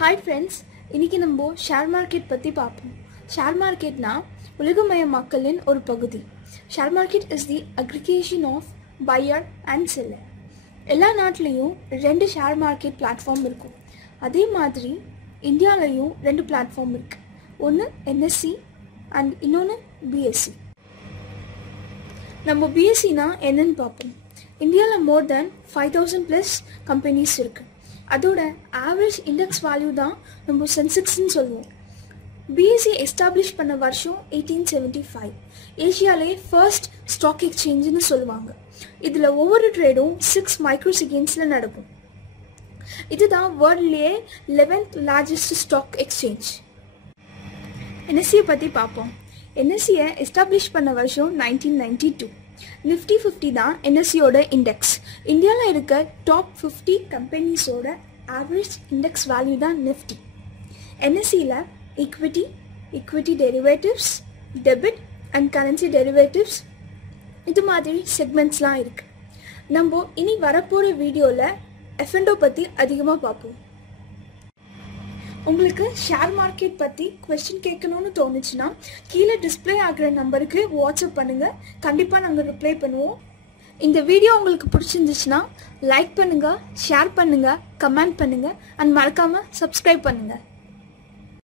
Hi friends இன்றைக்கி நம்ம share market பற்றி பார்ப்போம். ஷேர் மார்க்கெட்னா உலகமயமாக்கலின் ஒரு பகுதி. Share market is the aggregation of buyer and seller எல்லா நாட்டிலையும் ரெண்டு ஷேர் மார்க்கெட் பிளாட்ஃபார்ம் இருக்கும். அதே மாதிரி இந்தியாலையும் ரெண்டு பிளாட்ஃபார்ம் இருக்குது ஒன்று என்எஸ்சி அண்ட் இன்னொன்று பிஎஸ்சி நம்ம பிஎஸ்சினா என்னன்னு பார்ப்போம். இந்தியாவில் more than five thousand plus companies இருக்குது அதோட ஆவரேஜ் இண்டெக்ஸ் வேல்யூ தான் நம்ம சென்செக்ஸ்னு சொல்லுவோம். பிஎஸ்சி எஸ்டாப்ளிஷ் பண்ண வருஷம் எயிட்டீன் செவன்ட்டி ஃபைவ் ஏஷியாலே ஃபர்ஸ்ட் ஸ்டாக் எக்ஸ்சேஞ்சுன்னு சொல்லுவாங்க. இதில் ஒவ்வொரு ட்ரேடும் சிக்ஸ் மைக்ரோ செகண்ட்ஸில் நடக்கும். இதுதான் வேர்ல்ட்லேயே லெவன்த் லார்ஜஸ்ட் ஸ்டாக் எக்ஸ்சேஞ்ச் என்எஸ்சியை பற்றி பார்ப்போம். என்எஸ்சியை எஸ்டாப்ளிஷ் பண்ண வருஷம் nineteen ninety two Nifty fifty தான் என்எஸ்சியோட இண்டெக்ஸ் இந்தியாவில் இருக்க டாப் ஃபிஃப்டி கம்பெனிஸோட ஆவரேஜ் இண்டெக்ஸ் வேல்யூ தான் Nifty என்எஸ்சியில் equity equity derivatives debit and currency derivatives இது மாதிரி செக்மெண்ட்ஸ்லாம் இருக்குது நம்ம இனி வரப்போகிற வீடியோவில் எஃப்என்டோ பற்றி அதிகமாக பார்ப்போம். உங்களுக்கு ஷேர் மார்க்கெட் பற்றி கொஸ்டின் கேட்கணும்னு தோணுச்சுன்னா கீழே டிஸ்பிளே ஆகிற நம்பருக்கு வாட்ஸ்அப் பண்ணுங்கள் கண்டிப்பாக நாங்கள் ரிப்ளை பண்ணுவோம். இந்த வீடியோ உங்களுக்கு பிடிச்சிருந்துச்சுன்னா லைக் பண்ணுங்கள் ஷேர் பண்ணுங்கள் கமெண்ட் பண்ணுங்கள் அண்ட் மறக்காமல் சப்ஸ்கிரைப் பண்ணுங்கள்